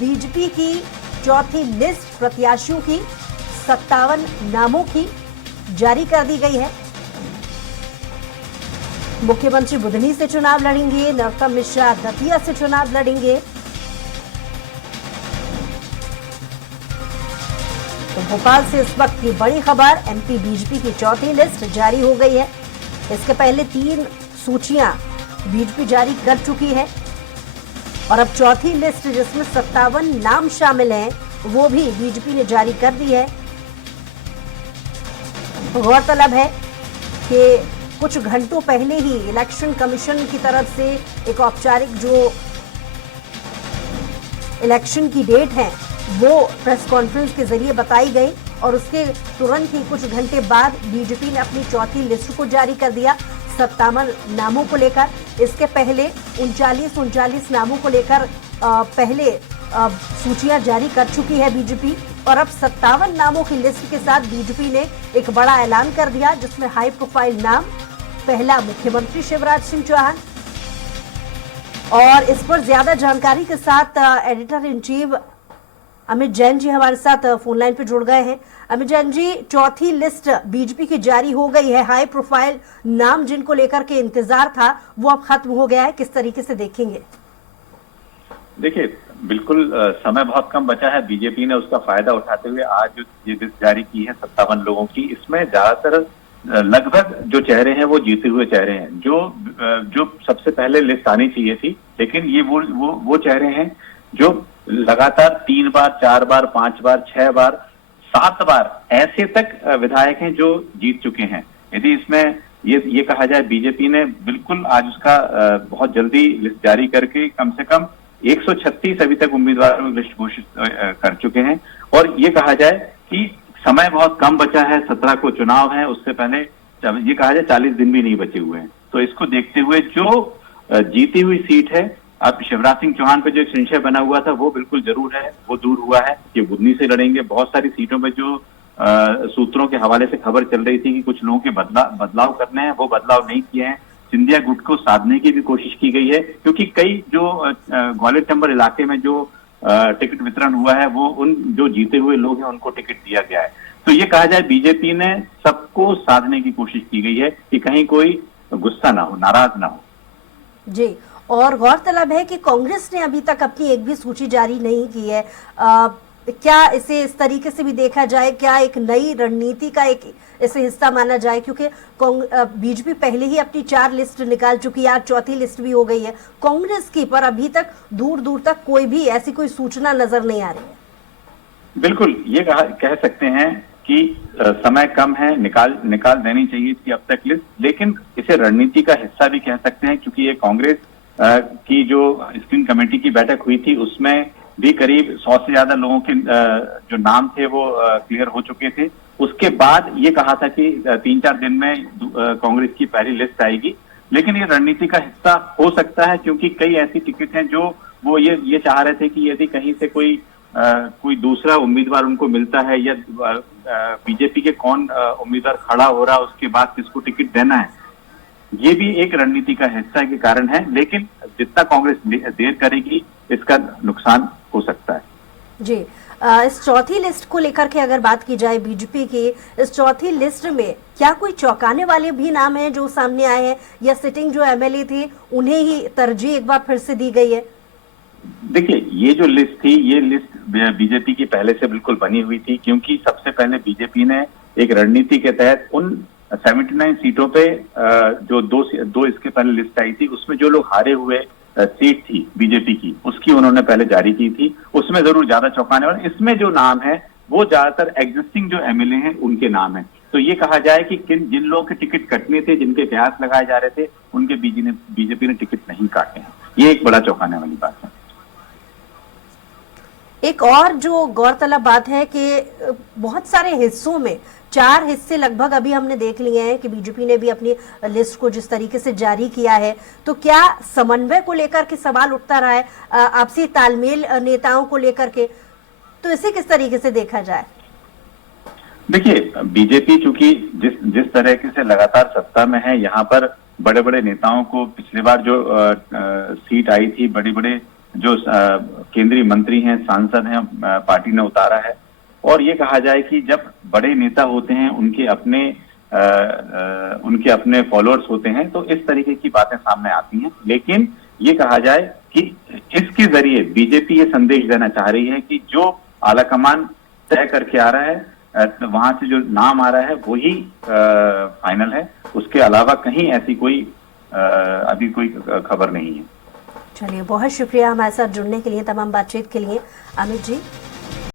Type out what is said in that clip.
BJP की चौथी list प्रत्याशियों की 57 नामों की जारी कर दी गई है। मुख्यमंत्री बुधनी से चुनाव लड़ेंगे, नरोत्तम मिश्रा दतिया से चुनाव लड़ेंगे। तो भोपाल से इस वक्त की बड़ी खबर, एमपी बीजेपी की चौथी लिस्ट जारी हो गई है। इसके पहले 3 सूचियां बीजेपी जारी कर चुकी है और अब चौथी लिस्ट जिसमें 57 नाम शामिल हैं वो भी बीजेपी ने जारी कर दी है। गौरतलब है कि कुछ घंटों पहले ही इलेक्शन कमीशन की तरफ से एक औपचारिक जो इलेक्शन की डेट है वो प्रेस कॉन्फ्रेंस के जरिए बताई गई और उसके तुरंत ही कुछ घंटे बाद बीजेपी ने अपनी चौथी लिस्ट को जारी कर दिया 57 नामों को लेकर। इसके पहले 39 नामों को लेकर पहले सूचियां जारी कर चुकी है बीजेपी और अब 57 नामों की लिस्ट के साथ बीजेपी ने एक बड़ा ऐलान कर दिया जिसमें हाई प्रोफाइल नाम पहला मुख्यमंत्री शिवराज सिंह चौहान। और इस पर ज्यादा जानकारी के साथ editor in chief Amit Jain ji हमारे साथ फोन लाइन पे जुड़ गए हैं। अमित जैन जी, चौथी लिस्ट बीजेपी की जारी हो गई है, हाई प्रोफाइल नाम जिनको लेकर के इंतजार था वो अब खत्म हो गया है, किस तरीके से देखेंगे? देखिए, बिल्कुल समय बहुत कम बचा है। बीजेपी ने उसका फायदा उठाते हुए आज जो ये लिस्ट जारी की है 57 लोगों की, इसमें ज्यादातर लगभग जो चेहरे हैं वो जीते हुए चेहरे हैं। जो सबसे पहले लिस्ट आनी चाहिए थी, लेकिन ये वो चेहरे हैं जो लगातार 3 बार, 4 बार, 5 बार, 6 बार, 7 बार ऐसे तक विधायक हैं जो जीत चुके हैं। यदि इसमें ये कहा जाए, बीजेपी ने बिल्कुल आज उसका बहुत जल्दी लिस्ट जारी करके कम से कम 136 अभी तक उम्मीदवारों की लिस्ट घोषित कर चुके हैं। और ये कहा जाए कि समय बहुत कम बचा है, 17 को चुनाव है, उससे पहले ये कहा जाए 40 दिन भी नहीं बचे हुए हैं। तो इसको देखते हुए जो जीती हुई सीट है, अब शिवराज सिंह चौहान पे जो एक संशय बना हुआ था वो बिल्कुल जरूर है, वो दूर हुआ है कि बुधनी से लड़ेंगे। बहुत सारी सीटों पे जो सूत्रों के हवाले से खबर चल रही थी कि कुछ लोगों के बदलाव करने हैं, वो बदलाव नहीं किए हैं। सिंधिया गुट को साधने की भी कोशिश की गई है, क्योंकि कई जो ग्वालियर चंबल इलाके में जो टिकट वितरण हुआ है वो उन जो जीते हुए लोग हैं उनको टिकट दिया गया है। तो ये कहा जाए बीजेपी ने सबको साधने की कोशिश की गई है कि कहीं कोई गुस्सा ना हो, नाराज ना हो। जी, और गौरतलब है कि कांग्रेस ने अभी तक अपनी एक भी सूची जारी नहीं की है। क्या इसे इस तरीके से भी देखा जाए, क्या एक नई रणनीति का एक इसे हिस्सा माना जाए, क्योंकि बीजेपी पहले ही अपनी 4 लिस्ट निकाल चुकी है, आज चौथी लिस्ट भी हो गई है कांग्रेस की, पर अभी तक दूर दूर तक कोई भी ऐसी कोई सूचना नजर नहीं आ रही है। बिल्कुल, ये कह सकते हैं कि समय कम है, निकाल देनी चाहिए थी अब तक लिस्ट, लेकिन इसे रणनीति का हिस्सा भी कह सकते हैं, क्योंकि ये कांग्रेस की जो स्क्रीन कमेटी की बैठक हुई थी उसमें भी करीब 100 से ज्यादा लोगों के जो नाम थे वो क्लियर हो चुके थे। उसके बाद ये कहा था कि 3-4 दिन में कांग्रेस की पहली लिस्ट आएगी, लेकिन ये रणनीति का हिस्सा हो सकता है, क्योंकि कई ऐसी टिकट हैं जो वो ये चाह रहे थे कि यदि कहीं से कोई दूसरा उम्मीदवार उनको मिलता है या बीजेपी के कौन उम्मीदवार खड़ा हो रहा है उसके बाद किसको टिकट देना है, ये भी एक रणनीति का हिस्सा के कारण है। लेकिन जितना कांग्रेस देर करेगी इसका नुकसान हो सकता है। जी, इस चौथी लिस्ट को लेकर के अगर बात की जाए बीजेपी की, इस चौथी लिस्ट में क्या कोई चौंकाने वाले भी नाम हैं जो सामने आए हैं, या सिटिंग जो एमएलए थे उन्हें ही तरजीह एक बार फिर से दी गई है? देखिए, ये जो लिस्ट थी, ये लिस्ट बीजेपी की पहले से बिल्कुल बनी हुई थी, क्योंकि सबसे पहले बीजेपी ने एक रणनीति के तहत उन 79 सीटों पे जो दो इसके पहले लिस्ट आई थी, उसमें जो लोग हारे हुए सीट थी बीजेपी की, उसकी उन्होंने पहले जारी की थी। उसमें जरूर ज्यादा चौंकाने वाले, इसमें जो नाम है वो ज्यादातर एग्जिस्टिंग जो एमएलए हैं उनके नाम है। तो ये कहा जाए कि जिन लोगों के टिकट कटने थे, जिनके प्रयास लगाए जा रहे थे, उनके बीजेपी ने टिकट नहीं काटे हैं। ये एक बड़ा चौंकाने वाली बात है। एक और जो गौरतलब बात है कि बहुत सारे हिस्सों में 4 हिस्से लगभग अभी हमने देख लिए हैं कि बीजेपी ने भी अपनी लिस्ट को जिस तरीके से जारी किया है, तो क्या समन्वय को लेकर के सवाल उठता रहा है, आपसी तालमेल नेताओं को लेकर के, तो इसे किस तरीके से देखा जाए? देखिए, बीजेपी चूंकि जिस तरीके से लगातार सत्ता में है, यहाँ पर बड़े बड़े नेताओं को पिछली बार जो सीट आई थी, बड़े बड़े जो केंद्रीय मंत्री हैं, सांसद हैं, पार्टी ने उतारा है। और ये कहा जाए कि जब बड़े नेता होते हैं, उनके अपने फॉलोअर्स होते हैं, तो इस तरीके की बातें सामने आती हैं। लेकिन ये कहा जाए कि इसके जरिए बीजेपी ये संदेश देना चाह रही है कि जो आलाकमान तय करके आ रहा है, वहां से जो नाम आ रहा है वही फाइनल है। उसके अलावा कहीं ऐसी कोई अभी कोई खबर नहीं है। चलिए, बहुत शुक्रिया हमारे साथ जुड़ने के लिए, तमाम बातचीत के लिए अमित जी।